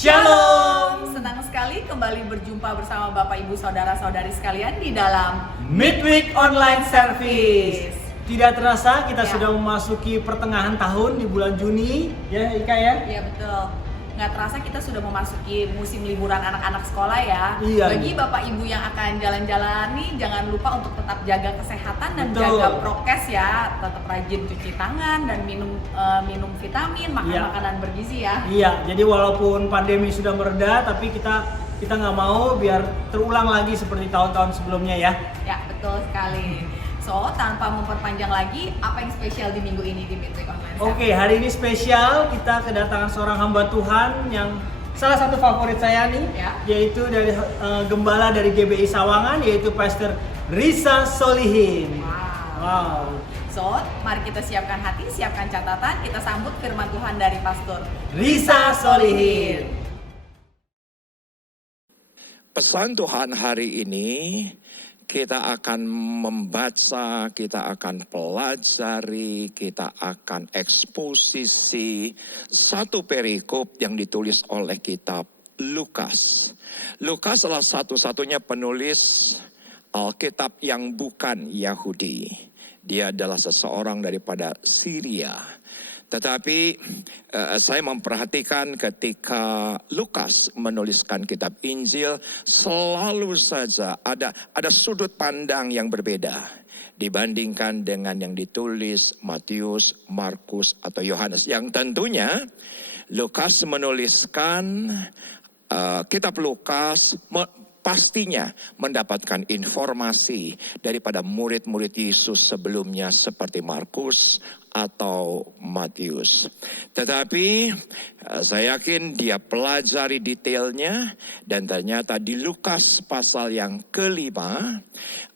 Shalom. Senang sekali kembali berjumpa bersama Bapak Ibu Saudara-saudari sekalian di dalam Midweek Online Service. Tidak terasa kita Ya. sudah memasuki pertengahan tahun di bulan Juni, ya Ika ya? Iya betul. Nggak terasa kita sudah memasuki musim liburan anak-anak sekolah ya. Iya. Bagi Bapak Ibu yang akan jalan-jalan nih, jangan lupa untuk tetap jaga kesehatan dan Betul. jaga prokes ya. Tetap rajin cuci tangan dan minum vitamin, makan Iya. makanan bergizi ya. Iya, jadi walaupun pandemi sudah mereda, tapi kita nggak mau biar terulang lagi seperti tahun-tahun sebelumnya ya. Ya betul sekali. So, tanpa memperpanjang lagi, apa yang spesial di minggu ini di Midweek Online Service? Oke, hari ini spesial kita kedatangan seorang hamba Tuhan yang salah satu favorit saya nih, Ya. yaitu dari gembala dari GBI Sawangan, yaitu Pastor Risa Solihin. Wow. So, mari kita siapkan hati, siapkan catatan, kita sambut firman Tuhan dari Pastor Risa Solihin. Pesan Tuhan hari ini kita akan membaca, kita akan pelajari, kita akan eksposisi satu perikop yang ditulis oleh kitab Lukas. Lukas salah satu-satunya penulis Alkitab yang bukan Yahudi. Dia adalah seseorang daripada Syria. Tetapi saya memperhatikan ketika Lukas menuliskan kitab Injil, selalu saja ada sudut pandang yang berbeda dibandingkan dengan yang ditulis Matius, Markus, atau Yohanes. Yang tentunya Lukas menuliskan kitab Lukas pastinya mendapatkan informasi daripada murid-murid Yesus sebelumnya seperti Markus atau Matius. Tetapi saya yakin dia pelajari detailnya dan ternyata di Lukas pasal yang ke-5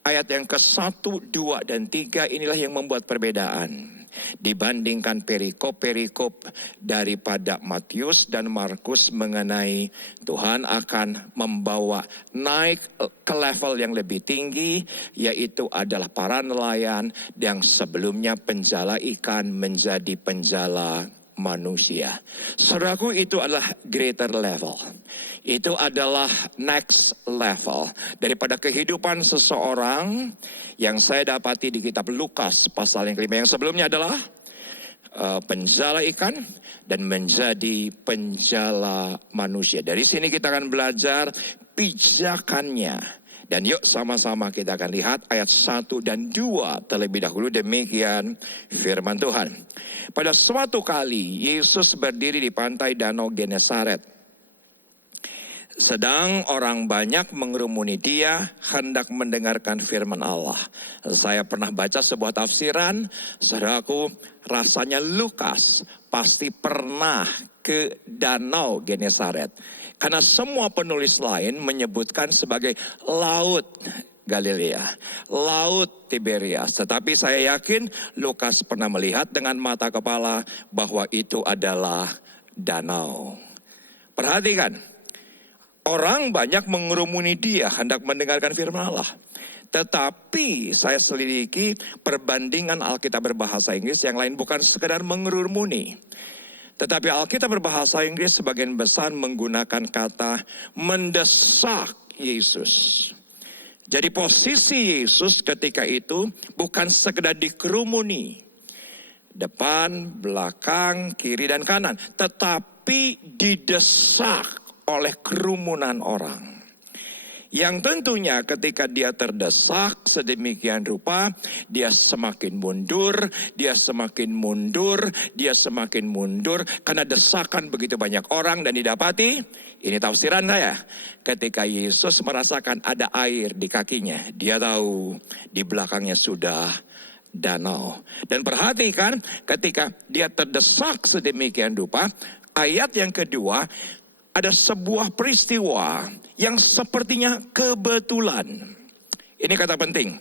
ayat yang ke-1, 2, dan 3 inilah yang membuat perbedaan dibandingkan perikop-perikop daripada Matius dan Markus mengenai Tuhan akan membawa naik ke level yang lebih tinggi, yaitu adalah para nelayan yang sebelumnya penjala ikan menjadi penjala manusia. Saudaraku, itu adalah greater level. Itu adalah next level daripada kehidupan seseorang yang saya dapati di kitab Lukas pasal yang ke-5. Yang sebelumnya adalah penjala ikan dan menjadi penjala manusia. Dari sini kita akan belajar pijakannya. Dan yuk sama-sama kita akan lihat ayat 1 dan 2 terlebih dahulu. Demikian firman Tuhan. Pada suatu kali Yesus berdiri di pantai Danau Genesaret. Sedang orang banyak mengerumuni dia hendak mendengarkan firman Allah. Saya pernah baca sebuah tafsiran, saudaraku, rasanya Lukas pasti pernah ke Danau Genesaret. Karena semua penulis lain menyebutkan sebagai Laut Galilea, Laut Tiberias. Tetapi saya yakin Lukas pernah melihat dengan mata kepala bahwa itu adalah danau. Perhatikan, orang banyak mengerumuni dia hendak mendengarkan firman Allah. Tetapi saya selidiki perbandingan Alkitab berbahasa Inggris yang lain bukan sekedar mengerumuni. Tetapi Alkitab berbahasa Inggris sebagian besar menggunakan kata mendesak Yesus. Jadi posisi Yesus ketika itu bukan sekedar dikerumuni. Depan, belakang, kiri dan kanan. Tetapi didesak oleh kerumunan orang. Yang tentunya ketika dia terdesak sedemikian rupa, dia semakin mundur, dia semakin mundur, dia semakin mundur. Karena desakan begitu banyak orang dan didapati, ini tafsiran saya. Ketika Yesus merasakan ada air di kakinya, dia tahu di belakangnya sudah danau. Dan perhatikan ketika dia terdesak sedemikian rupa, ayat yang kedua, ada sebuah peristiwa yang sepertinya kebetulan. Ini kata penting.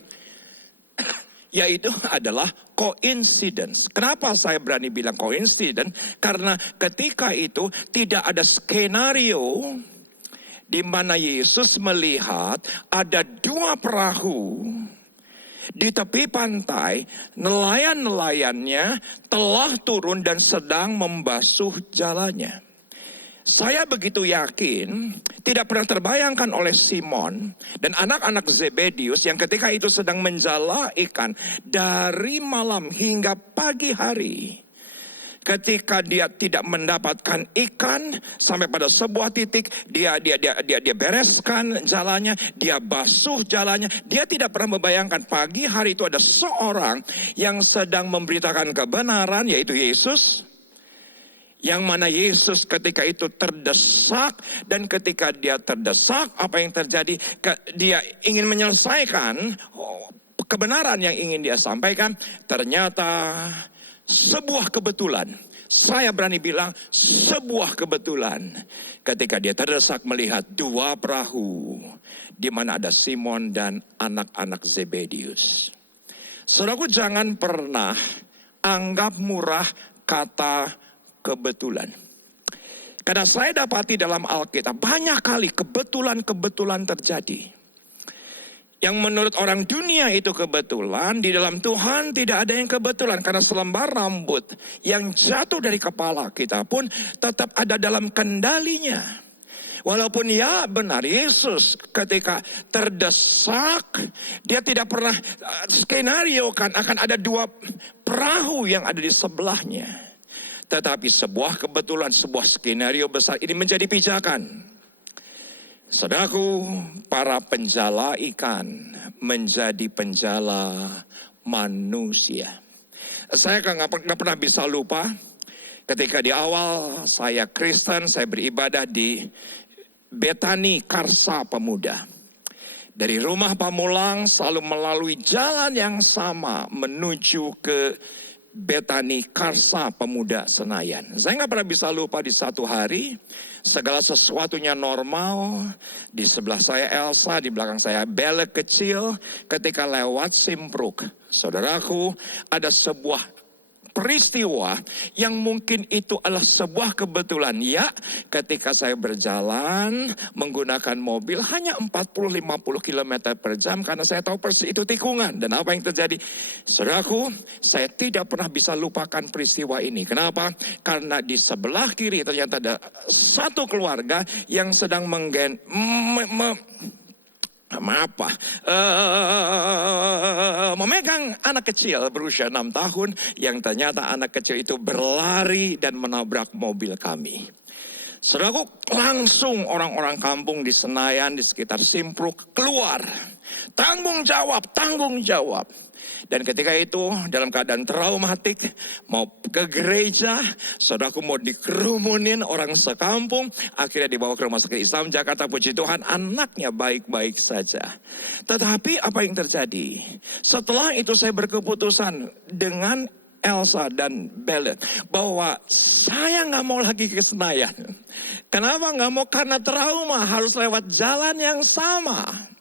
Yaitu adalah coincidence. Kenapa saya berani bilang coincidence? Karena ketika itu tidak ada skenario di mana Yesus melihat ada dua perahu di tepi pantai, nelayan-nelayannya telah turun dan sedang membasuh jalannya. Saya begitu yakin, tidak pernah terbayangkan oleh Simon dan anak-anak Zebedius yang ketika itu sedang menjala ikan dari malam hingga pagi hari. Ketika dia tidak mendapatkan ikan, sampai pada sebuah titik dia bereskan jalannya, dia basuh jalannya. Dia tidak pernah membayangkan pagi hari itu ada seorang yang sedang memberitakan kebenaran, yaitu Yesus. Yang mana Yesus ketika itu terdesak, dan ketika dia terdesak, apa yang terjadi? Dia ingin menyelesaikan kebenaran yang ingin dia sampaikan. Ternyata sebuah kebetulan, saya berani bilang sebuah kebetulan, ketika dia terdesak melihat dua perahu di mana ada Simon dan anak-anak Zebedius. Saudaraku, jangan pernah anggap murah kata kebetulan. Karena saya dapati dalam Alkitab banyak kali kebetulan-kebetulan terjadi. Yang menurut orang dunia itu kebetulan, di dalam Tuhan tidak ada yang kebetulan. Karena selembar rambut yang jatuh dari kepala kita pun tetap ada dalam kendalinya. Walaupun ya benar, Yesus ketika terdesak, dia tidak pernah skenario kan akan ada dua perahu yang ada di sebelahnya. Tetapi sebuah kebetulan, sebuah skenario besar ini menjadi pijakan. Saudaraku, para penjala ikan menjadi penjala manusia. Saya nggak pernah bisa lupa ketika di awal saya Kristen, saya beribadah di Betani Karsa Pemuda. Dari rumah Pamulang selalu melalui jalan yang sama menuju ke Betani Karsa Pemuda Senayan. Saya nggak pernah bisa lupa di satu hari, segala sesuatunya normal. Di sebelah saya Elsa, di belakang saya Bella kecil. Ketika lewat Simpruk, saudaraku, ada sebuah peristiwa yang mungkin itu adalah sebuah kebetulan. Ya, ketika saya berjalan menggunakan mobil hanya 40-50 km per jam karena saya tahu persis itu tikungan. Dan apa yang terjadi? Saudaraku, saya tidak pernah bisa lupakan peristiwa ini. Kenapa? Karena di sebelah kiri ternyata ada satu keluarga yang sedang memegang anak kecil berusia 6 tahun yang ternyata anak kecil itu berlari dan menabrak mobil kami. Saudaraku, langsung orang-orang kampung di Senayan, di sekitar Simpruk keluar. Tanggung jawab. Dan ketika itu dalam keadaan traumatik, mau ke gereja, saudaraku mau dikerumunin orang sekampung, akhirnya dibawa ke Rumah Sakit Islam Jakarta. Puji Tuhan, anaknya baik-baik saja. Tetapi apa yang terjadi? Setelah itu saya berkeputusan dengan Elsa dan Belen bahwa saya nggak mau lagi ke Senayan. Kenapa nggak mau? Karena trauma, harus lewat jalan yang sama.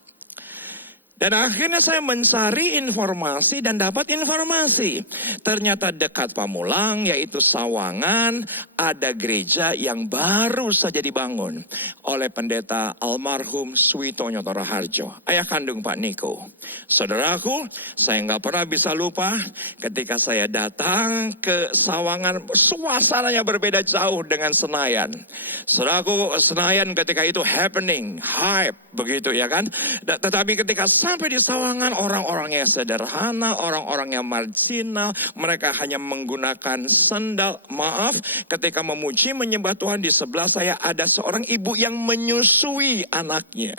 Dan akhirnya saya mencari informasi dan dapat informasi. Ternyata dekat Pamulang, yaitu Sawangan, ada gereja yang baru saja dibangun oleh pendeta almarhum Suitonyo Toraharjo, ayah kandung Pak Niko. Saudaraku, saya nggak pernah bisa lupa ketika saya datang ke Sawangan, suasananya berbeda jauh dengan Senayan. Saudaraku, Senayan ketika itu happening, hype, begitu ya kan. Tetapi ketika sampai di Sawangan, orang-orang yang sederhana, orang-orang yang marginal, mereka hanya menggunakan sendal. Maaf, ketika memuji menyembah Tuhan, di sebelah saya ada seorang ibu yang menyusui anaknya.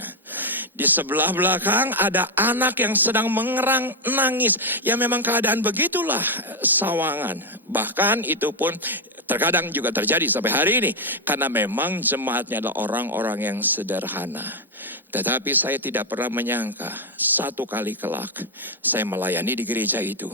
Di sebelah belakang ada anak yang sedang mengerang nangis. Ya memang keadaan begitulah Sawangan. Bahkan itu pun terkadang juga terjadi sampai hari ini. Karena memang jemaatnya adalah orang-orang yang sederhana. Tetapi saya tidak pernah menyangka satu kali kelak saya melayani di gereja itu.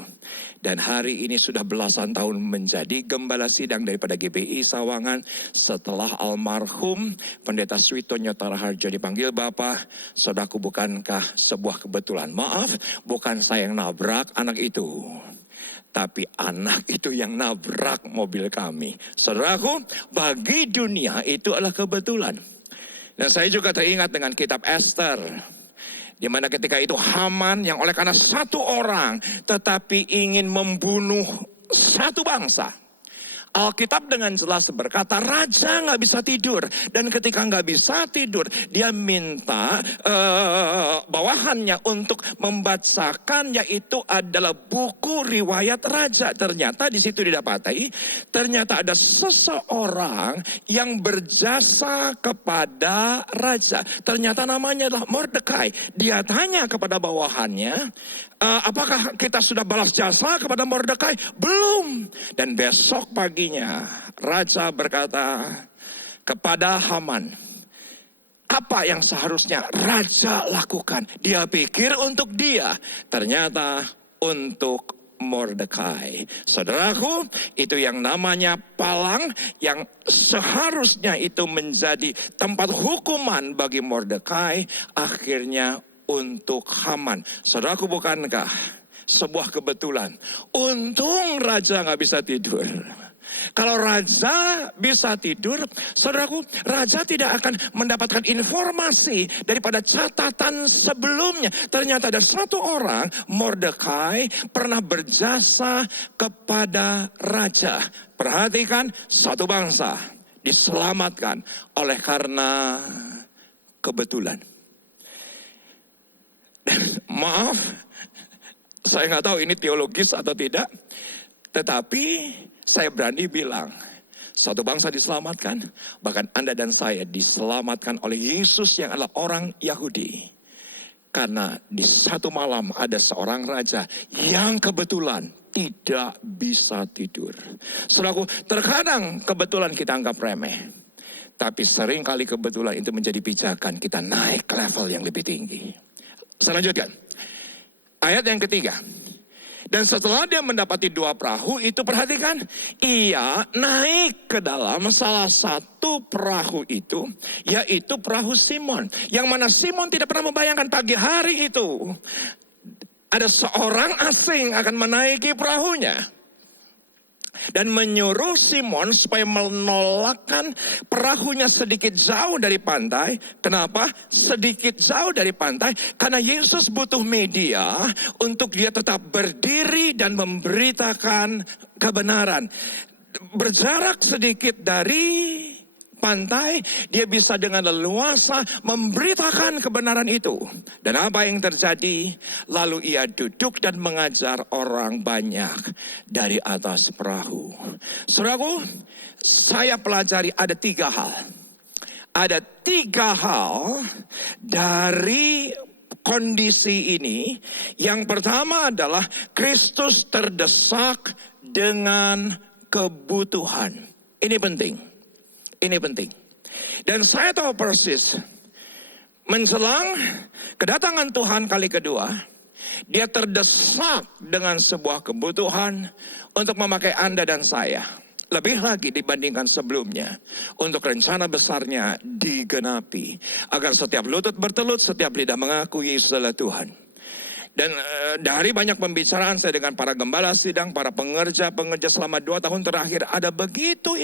Dan hari ini sudah belasan tahun menjadi gembala sidang daripada GBI Sawangan. Setelah almarhum Pendeta Suitonyo Toraharjo dipanggil Bapak, saudaraku, bukankah sebuah kebetulan? Maaf, bukan saya yang nabrak anak itu. Tapi anak itu yang nabrak mobil kami. Saudaraku, bagi dunia itu adalah kebetulan. Dan saya juga teringat dengan kitab Esther, di mana ketika itu Haman yang oleh karena satu orang tetapi ingin membunuh satu bangsa. Alkitab dengan jelas berkata raja nggak bisa tidur. Dan ketika nggak bisa tidur, dia minta bawahannya untuk membacakan, yaitu adalah buku riwayat raja. Ternyata di situ didapati, ternyata ada seseorang yang berjasa kepada raja. Ternyata namanya adalah Mordekai. Dia tanya kepada bawahannya, apakah kita sudah balas jasa kepada Mordekai? Belum. Dan besok paginya raja berkata kepada Haman, apa yang seharusnya raja lakukan? Dia pikir untuk dia, ternyata untuk Mordekai. Saudaraku, itu yang namanya palang yang seharusnya itu menjadi tempat hukuman bagi Mordekai, akhirnya untuk Haman. Saudaraku, bukankah sebuah kebetulan? Untung raja nggak bisa tidur. Kalau raja bisa tidur, saudaraku, raja tidak akan mendapatkan informasi daripada catatan sebelumnya. Ternyata ada satu orang, Mordekai, pernah berjasa kepada raja. Perhatikan, satu bangsa diselamatkan oleh karena kebetulan. Maaf, saya nggak tahu ini teologis atau tidak, tetapi saya berani bilang, satu bangsa diselamatkan, bahkan Anda dan saya diselamatkan oleh Yesus yang adalah orang Yahudi. Karena di satu malam ada seorang raja yang kebetulan tidak bisa tidur. Saudaraku, terkadang kebetulan kita anggap remeh. Tapi sering kali kebetulan itu menjadi pijakan kita naik ke level yang lebih tinggi. Saya lanjutkan. Ayat yang ketiga. Dan setelah dia mendapati 2 perahu itu, perhatikan, ia naik ke dalam salah satu perahu itu, yaitu perahu Simon. Yang mana Simon tidak pernah membayangkan pagi hari itu ada seorang asing akan menaiki perahunya. Dan menyuruh Simon supaya menolakkan perahunya sedikit jauh dari pantai. Kenapa? Sedikit jauh dari pantai. Karena Yesus butuh media untuk dia tetap berdiri dan memberitakan kebenaran. Berjarak sedikit dari pantai, dia bisa dengan leluasa memberitakan kebenaran itu. Dan apa yang terjadi? Lalu ia duduk dan mengajar orang banyak dari atas perahu. Saudaraku, saya pelajari ada 3 hal. Ada 3 hal dari kondisi ini. Yang pertama adalah Kristus terdesak dengan kebutuhan. Ini penting. Ini penting. Dan saya tahu persis, menjelang kedatangan Tuhan kali kedua, dia terdesak dengan sebuah kebutuhan untuk memakai Anda dan saya. Lebih lagi dibandingkan sebelumnya. Untuk rencana besarnya digenapi. Agar setiap lutut bertelut, setiap lidah mengaku Yesus adalah Tuhan. Dan dari banyak pembicaraan saya dengan para gembala sidang, para pengerja selama 2 tahun terakhir, ada begitu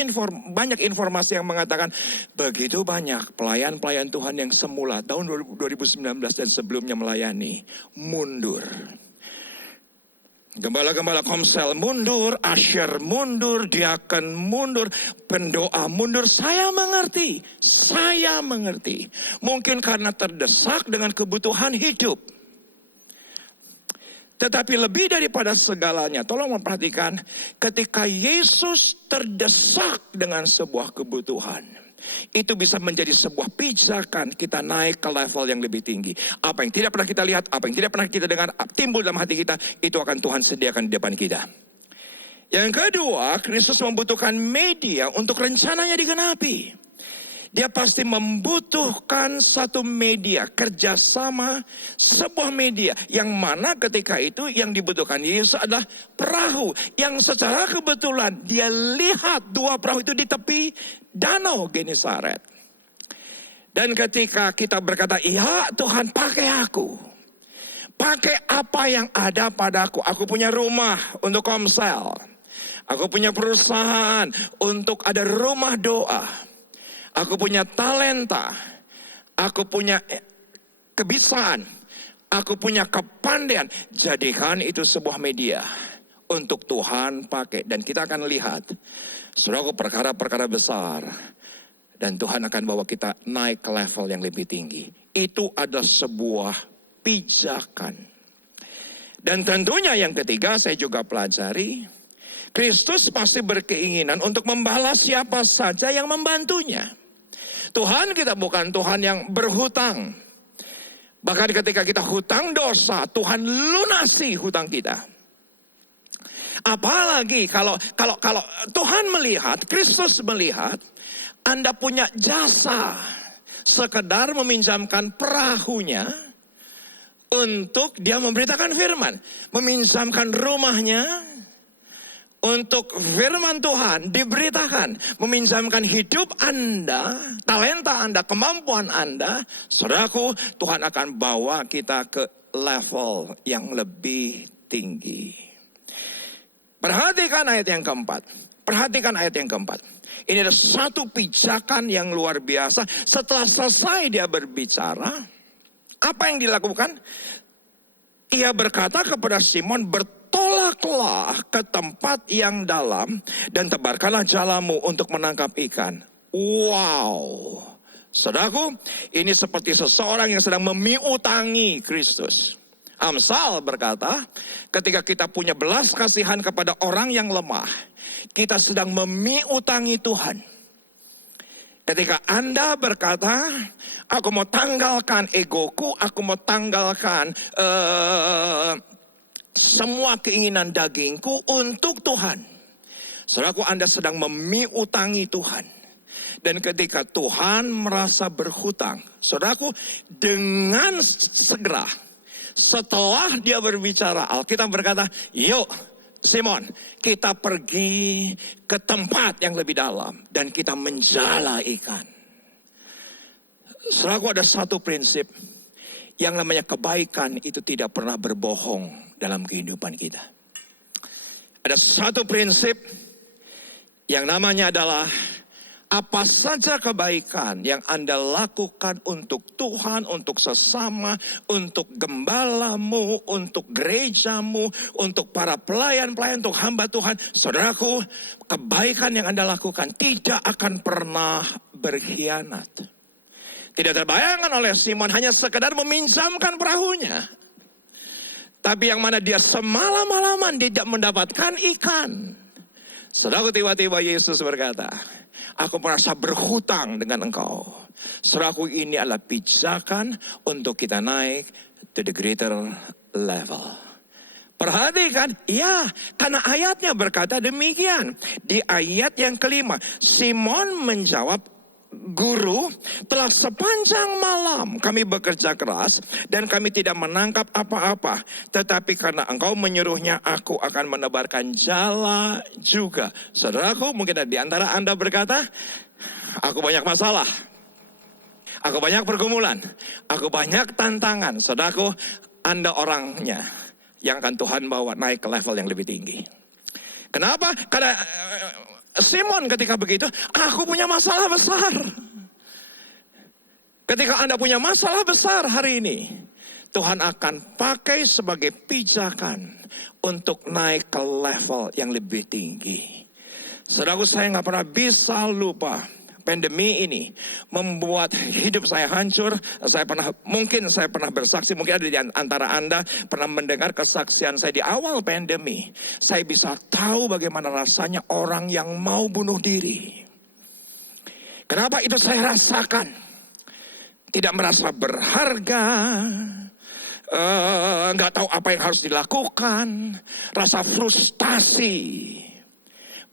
banyak informasi yang mengatakan begitu banyak pelayan-pelayan Tuhan yang semula tahun 2019 dan sebelumnya melayani mundur. Gembala-gembala Komsel mundur, Asher mundur, diaken mundur, pendoa mundur. Saya mengerti. Mungkin karena terdesak dengan kebutuhan hidup. Tetapi lebih daripada segalanya, tolong memperhatikan, ketika Yesus terdesak dengan sebuah kebutuhan, itu bisa menjadi sebuah pijakan kita naik ke level yang lebih tinggi. Apa yang tidak pernah kita lihat, apa yang tidak pernah kita dengar, timbul dalam hati kita, itu akan Tuhan sediakan di depan kita. Yang kedua, Kristus membutuhkan media untuk rencananya digenapi. Dia pasti membutuhkan satu media, kerjasama, sebuah media. Yang mana ketika itu yang dibutuhkan Yesus adalah perahu. Yang secara kebetulan dia lihat 2 perahu itu di tepi danau Genesaret. Dan ketika kita berkata, ya Tuhan pakai aku. Pakai apa yang ada padaku. Aku punya rumah untuk Komsel. Aku punya perusahaan untuk ada rumah doa. Aku punya talenta, aku punya kebiasaan, aku punya kepandaian. Jadikan itu sebuah media untuk Tuhan pakai. Dan kita akan lihat, saudara, perkara-perkara besar. Dan Tuhan akan bawa kita naik ke level yang lebih tinggi. Itu adalah sebuah pijakan. Dan tentunya yang ketiga saya juga pelajari, Kristus pasti berkeinginan untuk membalas siapa saja yang membantunya. Tuhan kita bukan Tuhan yang berhutang. Bahkan ketika kita hutang dosa, Tuhan lunasi hutang kita. Apalagi kalau Tuhan melihat, Kristus melihat, Anda punya jasa sekedar meminjamkan perahunya untuk dia memberitakan firman. Meminjamkan rumahnya untuk firman Tuhan diberitakan. Meminjamkan hidup Anda, talenta Anda, kemampuan Anda. Saudaraku, Tuhan akan bawa kita ke level yang lebih tinggi. Perhatikan ayat yang keempat. Perhatikan ayat yang keempat. Ini adalah satu pijakan yang luar biasa. Setelah selesai dia berbicara, apa yang dilakukan? Ia berkata kepada Simon, bertolaklah ke tempat yang dalam dan tebarkanlah jalamu untuk menangkap ikan. Wow. Saudaraku, ini seperti seseorang yang sedang memiutangi Kristus. Amsal berkata, ketika kita punya belas kasihan kepada orang yang lemah, kita sedang memiutangi Tuhan. Ketika Anda berkata, aku mau tanggalkan egoku, aku mau tanggalkan semua keinginan dagingku untuk Tuhan. Saudaraku, Anda sedang memiutangi Tuhan. Dan ketika Tuhan merasa berhutang, saudaraku, dengan segera, setelah dia berbicara, Alkitab berkata, yuk Simon, kita pergi ke tempat yang lebih dalam dan kita menjala ikan. Saudaraku, ada satu prinsip yang namanya kebaikan itu tidak pernah berbohong dalam kehidupan kita. Ada satu prinsip yang namanya adalah apa saja kebaikan yang Anda lakukan untuk Tuhan, untuk sesama, untuk gembalamu, untuk gerejamu, untuk para pelayan-pelayan, untuk hamba Tuhan. Saudaraku, kebaikan yang Anda lakukan tidak akan pernah berkhianat. Tidak terbayangkan oleh Simon hanya sekedar meminjamkan perahunya. Tapi yang mana dia semalam-malaman tidak mendapatkan ikan. Saudaraku, tiba-tiba Yesus berkata, aku merasa berhutang dengan engkau. Saudaraku, ini adalah pijakan untuk kita naik to the greater level. Perhatikan, ya, karena ayatnya berkata demikian. Di ayat yang kelima, Simon menjawab, Guru, telah sepanjang malam kami bekerja keras dan kami tidak menangkap apa-apa. Tetapi karena engkau menyuruhnya, aku akan menebarkan jala juga. Saudaraku, mungkin ada di antara Anda berkata, aku banyak masalah, aku banyak pergumulan, aku banyak tantangan. Saudaraku, Anda orangnya yang akan Tuhan bawa naik ke level yang lebih tinggi. Kenapa? Karena Simon ketika begitu, aku punya masalah besar. Ketika Anda punya masalah besar hari ini, Tuhan akan pakai sebagai pijakan untuk naik ke level yang lebih tinggi. Saudaraku, saya nggak pernah bisa lupa pandemi ini membuat hidup saya hancur. Mungkin saya pernah bersaksi, mungkin ada di antara Anda pernah mendengar kesaksian saya di awal pandemi. Saya bisa tahu bagaimana rasanya orang yang mau bunuh diri. Kenapa itu saya rasakan? Tidak merasa berharga, nggak tahu apa yang harus dilakukan, rasa frustasi,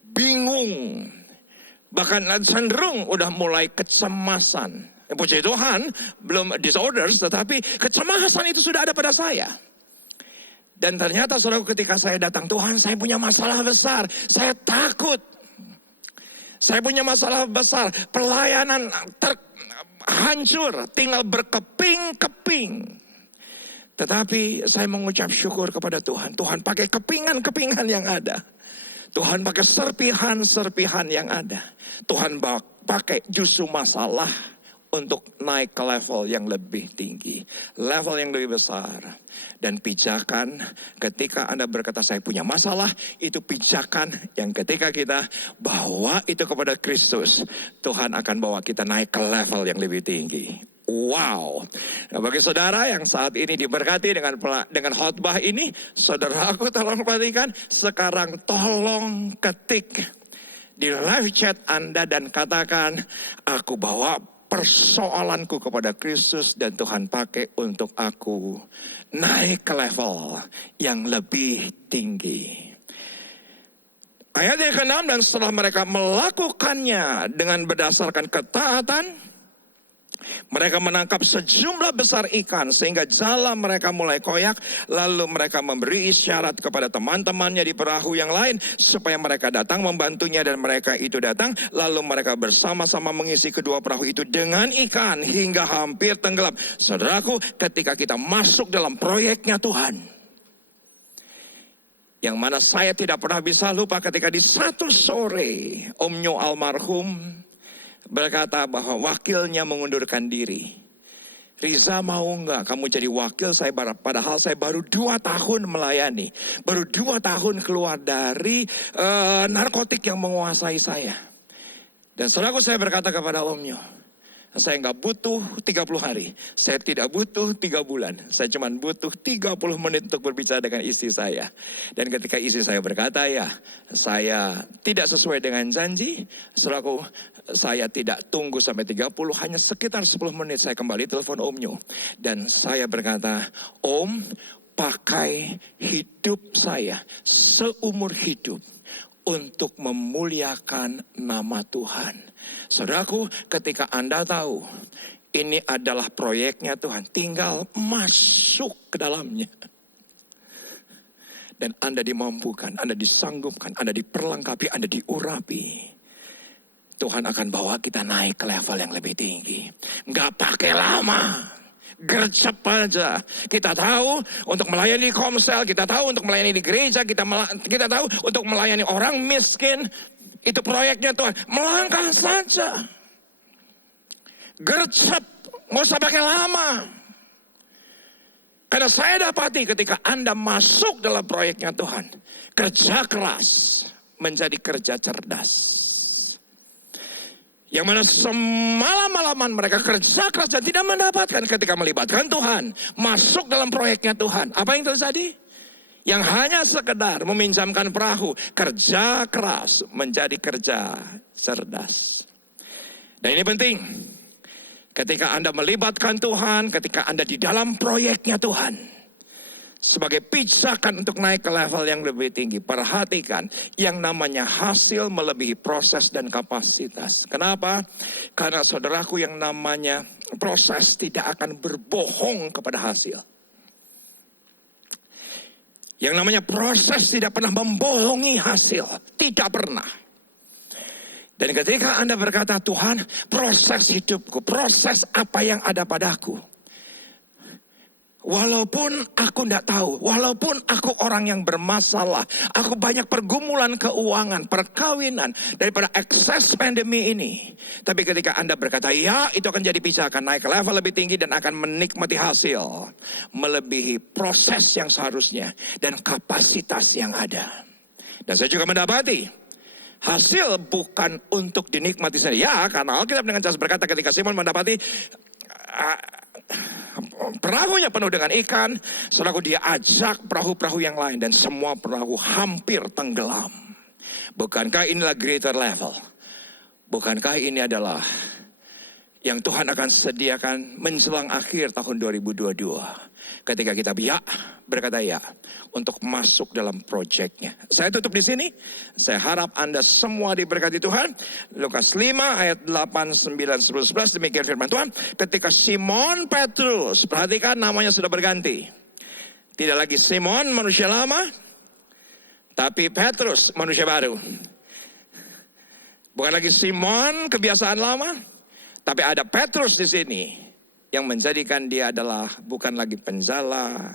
bingung. Bahkan cenderung udah mulai kecemasan. Puji Tuhan, belum disorders, tetapi kecemasan itu sudah ada pada saya. Dan ternyata saudara, ketika saya datang, Tuhan, saya punya masalah besar. Saya takut. Saya punya masalah besar. Pelayanan hancur, tinggal berkeping-keping. Tetapi saya mengucap syukur kepada Tuhan. Tuhan pakai kepingan-kepingan yang ada. Tuhan pakai serpihan-serpihan yang ada. Tuhan pakai justru masalah untuk naik ke level yang lebih tinggi, level yang lebih besar. Dan pijakan ketika Anda berkata saya punya masalah, itu pijakan yang ketika kita bawa itu kepada Kristus, Tuhan akan bawa kita naik ke level yang lebih tinggi. Wow. Nah, bagi saudara yang saat ini diberkati dengan khotbah ini, saudaraku tolong perhatikan, sekarang tolong ketik di live chat Anda dan katakan, aku bawa persoalanku kepada Kristus dan Tuhan pakai untuk aku naik ke level yang lebih tinggi. Ayat yang ke-6, dan setelah mereka melakukannya dengan berdasarkan ketaatan, mereka menangkap sejumlah besar ikan sehingga jala mereka mulai koyak. Lalu mereka memberi isyarat kepada teman-temannya di perahu yang lain supaya mereka datang membantunya, dan mereka itu datang. Lalu mereka bersama-sama mengisi kedua perahu itu dengan ikan hingga hampir tenggelam. Saudaraku, ketika kita masuk dalam proyeknya Tuhan, yang mana saya tidak pernah bisa lupa ketika di satu sore Om Nyo almarhum berkata bahwa wakilnya mengundurkan diri. Riza, mau nggak kamu jadi wakil saya, padahal saya baru 2 tahun melayani. Baru 2 tahun keluar dari narkotik yang menguasai saya. Dan saudaraku, saya berkata kepada Om Nyo, saya nggak butuh 30 hari. Saya tidak butuh 3 bulan. Saya cuma butuh 30 menit untuk berbicara dengan istri saya. Dan ketika istri saya berkata, ya saya tidak sesuai dengan janji, saudaraku, saya tidak tunggu sampai 30, hanya sekitar 10 menit saya kembali telepon Om Nyo. Dan saya berkata, Om, pakai hidup saya seumur hidup untuk memuliakan nama Tuhan. Saudaraku, ketika Anda tahu ini adalah proyeknya Tuhan, tinggal masuk ke dalamnya. Dan Anda dimampukan, Anda disanggupkan, Anda diperlengkapi, Anda diurapi. Tuhan akan bawa kita naik ke level yang lebih tinggi. Nggak pakai lama. Gercep aja. Kita tahu untuk melayani Komsel, kita tahu untuk melayani di gereja, kita tahu untuk melayani orang miskin. Itu proyeknya Tuhan. Melangkah saja. Gercep. Nggak usah pakai lama. Karena saya dapati ketika Anda masuk dalam proyeknya Tuhan, kerja keras menjadi kerja cerdas. Yang mana semalam-malaman mereka kerja keras dan tidak mendapatkan, ketika melibatkan Tuhan, masuk dalam proyeknya Tuhan. Apa yang terjadi? Yang hanya sekedar meminjamkan perahu, kerja keras menjadi kerja cerdas. Dan ini penting. Ketika Anda melibatkan Tuhan, ketika Anda di dalam proyeknya Tuhan, sebagai pijakan untuk naik ke level yang lebih tinggi, perhatikan yang namanya hasil melebihi proses dan kapasitas. Kenapa? Karena saudaraku, yang namanya proses tidak akan berbohong kepada hasil. Yang namanya proses tidak pernah membohongi hasil. Tidak pernah. Dan ketika Anda berkata, Tuhan, proses hidupku, proses apa yang ada padaku. Walaupun aku tidak tahu, walaupun aku orang yang bermasalah, aku banyak pergumulan keuangan, perkawinan, daripada ekses pandemi ini. Tapi ketika Anda berkata, ya, itu akan jadi pijakan naik ke level lebih tinggi dan akan menikmati hasil. Melebihi proses yang seharusnya dan kapasitas yang ada. Dan saya juga mendapati, hasil bukan untuk dinikmati saja. Ya, karena Alkitab dengan jelas berkata ketika Simon mendapati perahunya penuh dengan ikan, saudaraku, dia ajak perahu-perahu yang lain dan semua perahu hampir tenggelam. Bukankah inilah greater level? Bukankah ini adalah yang Tuhan akan sediakan menjelang akhir tahun 2022? Ketika kita berkata ya untuk masuk dalam proyeknya. Saya tutup di sini. Saya harap Anda semua diberkati Tuhan. Lukas 5 ayat 8, 9, 10, 11. Demikian firman Tuhan. Ketika Simon Petrus, perhatikan namanya sudah berganti. Tidak lagi Simon manusia lama, tapi Petrus manusia baru. Bukan lagi Simon kebiasaan lama, tapi ada Petrus di sini yang menjadikan dia adalah bukan lagi penjala,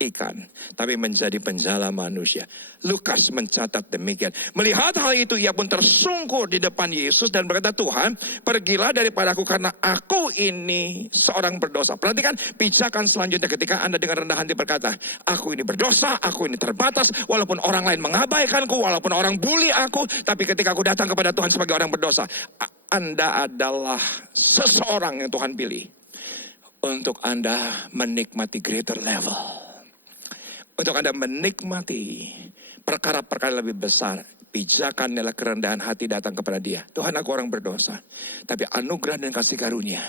ikan, tapi menjadi penjala manusia. Lukas mencatat demikian. Melihat hal itu, ia pun tersungkur di depan Yesus dan berkata, Tuhan, pergilah daripadaku karena aku ini seorang berdosa. Perhatikan pijakan selanjutnya ketika Anda dengan rendah hati berkata, aku ini berdosa, aku ini terbatas, walaupun orang lain mengabaikanku, walaupun orang bully aku, tapi ketika aku datang kepada Tuhan sebagai orang berdosa, Anda adalah seseorang yang Tuhan pilih untuk Anda menikmati greater level. Untuk Anda menikmati perkara-perkara lebih besar. Pijakan adalah kerendahan hati datang kepada Dia. Tuhan, aku orang berdosa, tapi anugerah dan kasih karunia,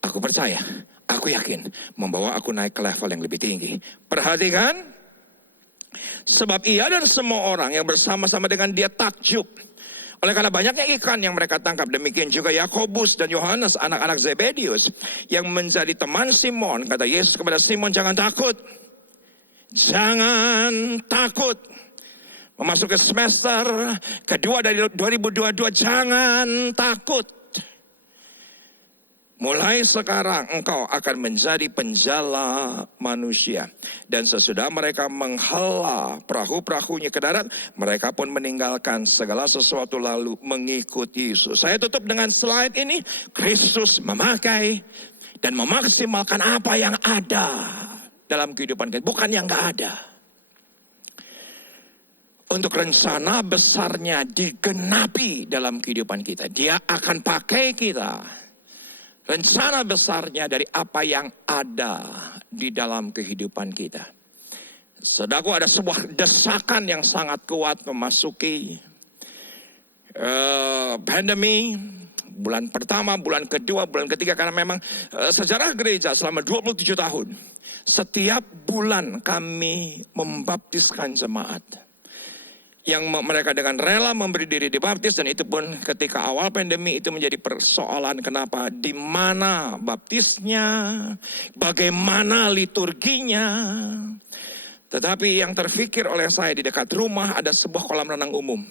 aku percaya, aku yakin, membawa aku naik ke level yang lebih tinggi. Perhatikan, sebab ia dan semua orang yang bersama-sama dengan Dia takjub oleh karena banyaknya ikan yang mereka tangkap. Demikian juga Yakobus dan Yohanes, anak-anak Zebedius, yang menjadi teman Simon. Kata Yesus kepada Simon, jangan takut. Jangan takut. Memasuki semester kedua dari 2022, jangan takut. Mulai sekarang engkau akan menjadi penjala manusia. Dan sesudah mereka menghela perahu-perahunya ke darat, mereka pun meninggalkan segala sesuatu lalu mengikut Yesus. Saya tutup dengan slide ini. Kristus memakai dan memaksimalkan apa yang ada dalam kehidupan kita, bukan yang gak ada. Untuk rencana besarnya digenapi dalam kehidupan kita. Dia akan pakai kita. Rencana besarnya dari apa yang ada di dalam kehidupan kita. Saudaraku, ada sebuah desakan yang sangat kuat memasuki pandemi. Bulan pertama, bulan kedua, bulan ketiga. Karena memang sejarah gereja selama 27 tahun. Setiap bulan kami membaptiskan jemaat. Yang mereka dengan rela memberi diri dibaptis. Dan itu pun ketika awal pandemi itu menjadi persoalan. Kenapa? Di mana baptisnya? Bagaimana liturginya? Tetapi yang terfikir oleh saya di dekat rumah ada sebuah kolam renang umum.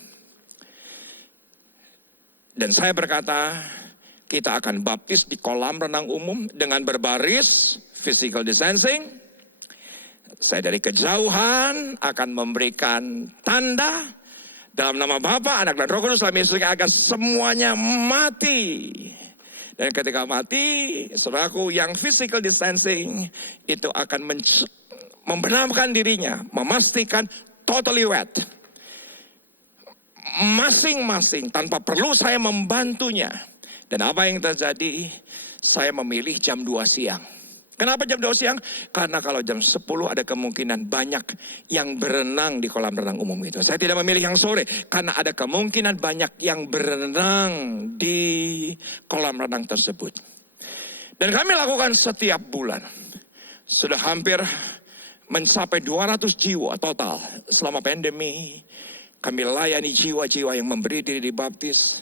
Dan saya berkata, kita akan baptis di kolam renang umum dengan berbaris physical distancing. Saya dari kejauhan akan memberikan tanda dalam nama Bapa, Anak dan Roh Kudus dalam Yesus agar semuanya mati. Dan ketika mati, saudaraku, yang physical distancing itu akan membenamkan dirinya, memastikan totally wet. Masing-masing tanpa perlu saya membantunya. Dan apa yang terjadi? Saya memilih jam 2 siang. Kenapa jam 2 siang? Karena kalau jam 10 ada kemungkinan banyak yang berenang di kolam renang umum itu. Saya tidak memilih yang sore. Karena ada kemungkinan banyak yang berenang di kolam renang tersebut. Dan kami lakukan setiap bulan. Sudah hampir mencapai 200 jiwa total selama pandemi. Kami layani jiwa-jiwa yang memberi diri dibaptis.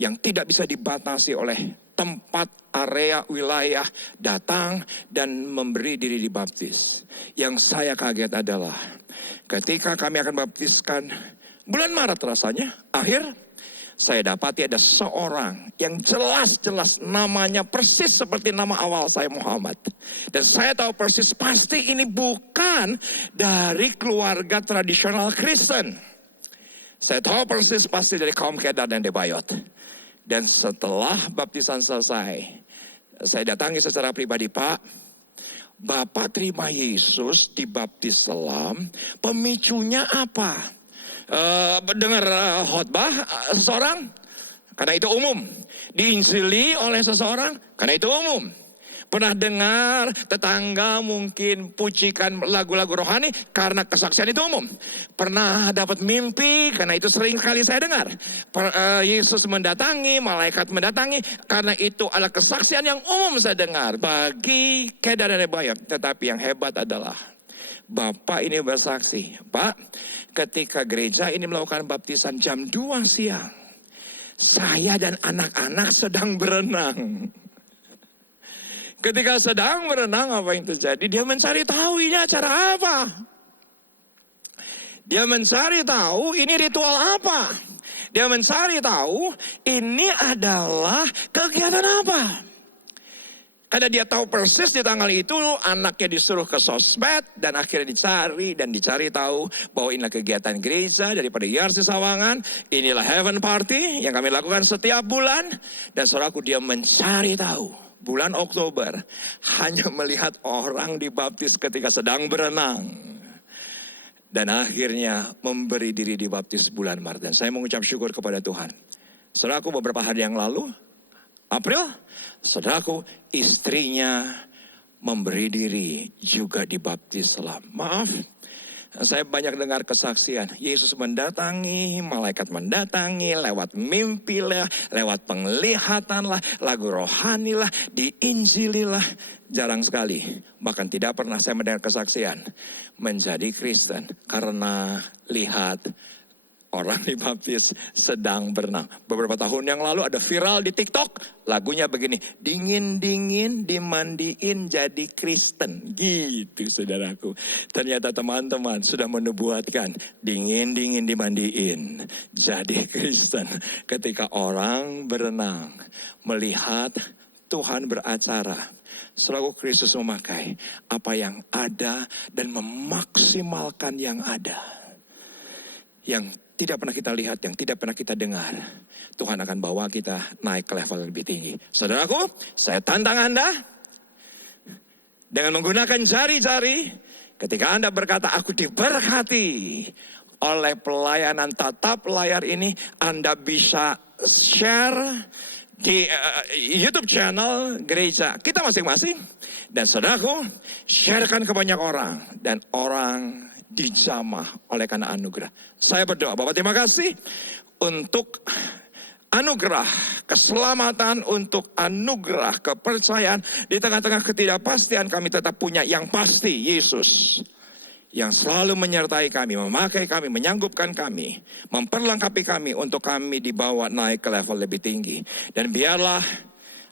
Yang tidak bisa dibatasi oleh tempat, area, wilayah, datang dan memberi diri dibaptis. Yang saya kaget adalah ketika kami akan baptiskan bulan Maret rasanya, akhir, saya dapati ada seorang yang jelas-jelas namanya persis seperti nama awal saya, Muhammad. Dan saya tahu persis pasti ini bukan dari keluarga tradisional Kristen. Saya tahu persis pasti dari kaum Kedar dan Debayot. Dan setelah baptisan selesai, saya datangi secara pribadi, Pak, Bapak terima Yesus dibaptis selam, pemicunya apa? Dengar khotbah seseorang, karena itu umum. Diinjili oleh seseorang, karena itu umum. Pernah dengar tetangga mungkin pujikan lagu-lagu rohani karena kesaksian itu umum. Pernah dapat mimpi karena itu sering kali saya dengar. Yesus mendatangi, malaikat mendatangi karena itu adalah kesaksian yang umum saya dengar bagi Kedar dan Debayot. Tetapi yang hebat adalah Bapak ini bersaksi, Pak, ketika gereja ini melakukan baptisan jam 2 siang, saya dan anak-anak sedang berenang. Ketika sedang berenang, apa yang terjadi? Dia mencari tahu ini acara apa. Dia mencari tahu ini ritual apa. Dia mencari tahu ini adalah kegiatan apa. Karena dia tahu persis di tanggal itu anaknya disuruh ke sosmed dan akhirnya dicari tahu bahwa inilah kegiatan gereja daripada YRC Sawangan. Inilah Heaven Party yang kami lakukan setiap bulan. Dan saudaraku, dia mencari tahu. Bulan Oktober hanya melihat orang dibaptis ketika sedang berenang. Dan akhirnya memberi diri dibaptis bulan Maret. Dan saya mengucap syukur kepada Tuhan. Saudaraku, beberapa hari yang lalu, April, saudaraku, istrinya memberi diri juga dibaptis selam. Maaf, saya banyak dengar kesaksian. Yesus mendatangi, malaikat mendatangi, lewat mimpi lah, lewat penglihatan lah, lagu rohani lah, diinjili lah. Jarang sekali, bahkan tidak pernah saya mendengar kesaksian menjadi Kristen karena lihat orang dibaptis sedang berenang. Beberapa tahun yang lalu ada viral di TikTok. Lagunya begini. Dingin-dingin dimandiin jadi Kristen. Gitu saudaraku. Ternyata teman-teman sudah menubuatkan. Dingin-dingin dimandiin jadi Kristen. Ketika orang berenang. Melihat Tuhan beracara. Selalu Kristus memakai apa yang ada dan memaksimalkan yang ada. Yang tidak pernah kita lihat, yang tidak pernah kita dengar. Tuhan akan bawa kita naik ke level lebih tinggi. Saudaraku, saya tantang Anda. Dengan menggunakan jari-jari. Ketika Anda berkata, aku diberkati oleh pelayanan tatap layar ini. Anda bisa share di YouTube channel gereja kita masing-masing. Dan saudaraku, sharekan ke banyak orang. Dan orang dijamah oleh karena anugerah. Saya berdoa, Bapak terima kasih untuk anugerah keselamatan, untuk anugerah kepercayaan. Di tengah-tengah ketidakpastian kami tetap punya yang pasti, Yesus. Yang selalu menyertai kami, memakai kami, menyanggupkan kami, memperlengkapi kami untuk kami dibawa naik ke level lebih tinggi. Dan biarlah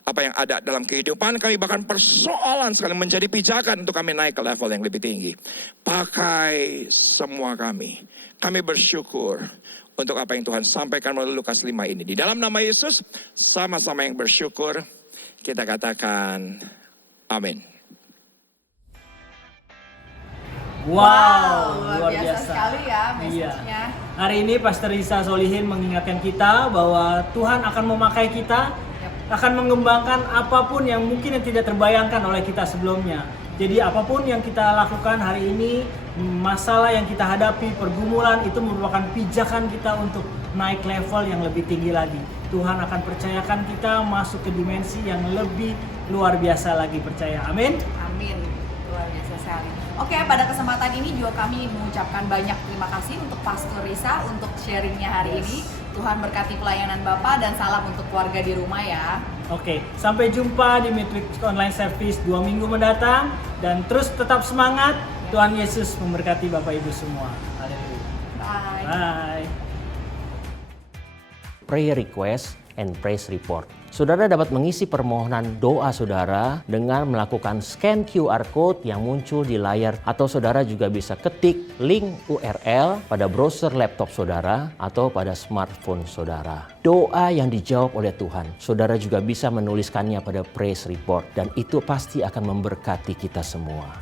apa yang ada dalam kehidupan kami, bahkan persoalan sekali menjadi pijakan untuk kami naik ke level yang lebih tinggi. Pakai semua kami. Kami bersyukur untuk apa yang Tuhan sampaikan melalui Lukas 5 ini. Di dalam nama Yesus, sama-sama yang bersyukur, kita katakan amin. Wow, luar biasa sekali ya message-nya. Iya. Hari ini Pastor Risa Solihin mengingatkan kita bahwa Tuhan akan memakai kita, akan mengembangkan apapun yang mungkin yang tidak terbayangkan oleh kita sebelumnya. Jadi apapun yang kita lakukan hari ini, masalah yang kita hadapi, pergumulan itu merupakan pijakan kita untuk naik level yang lebih tinggi lagi. Tuhan akan percayakan kita masuk ke dimensi yang lebih luar biasa lagi, percaya. Amin. Amin. Luar biasa sekali. Oke, pada kesempatan ini juga kami mengucapkan banyak terima kasih untuk Pastor Risa untuk sharingnya hari ini. Tuhan berkati pelayanan Bapak dan salam untuk keluarga di rumah ya. Oke, sampai jumpa di Midweek Online Service 2 minggu mendatang. Dan terus tetap semangat. Tuhan Yesus memberkati Bapak Ibu semua. Haleluya. Bye. Bye. Prayer request and praise report. Saudara dapat mengisi permohonan doa saudara dengan melakukan scan QR Code yang muncul di layar, atau saudara juga bisa ketik link URL pada browser laptop saudara atau pada smartphone saudara. Doa yang dijawab oleh Tuhan, saudara juga bisa menuliskannya pada praise report dan itu pasti akan memberkati kita semua.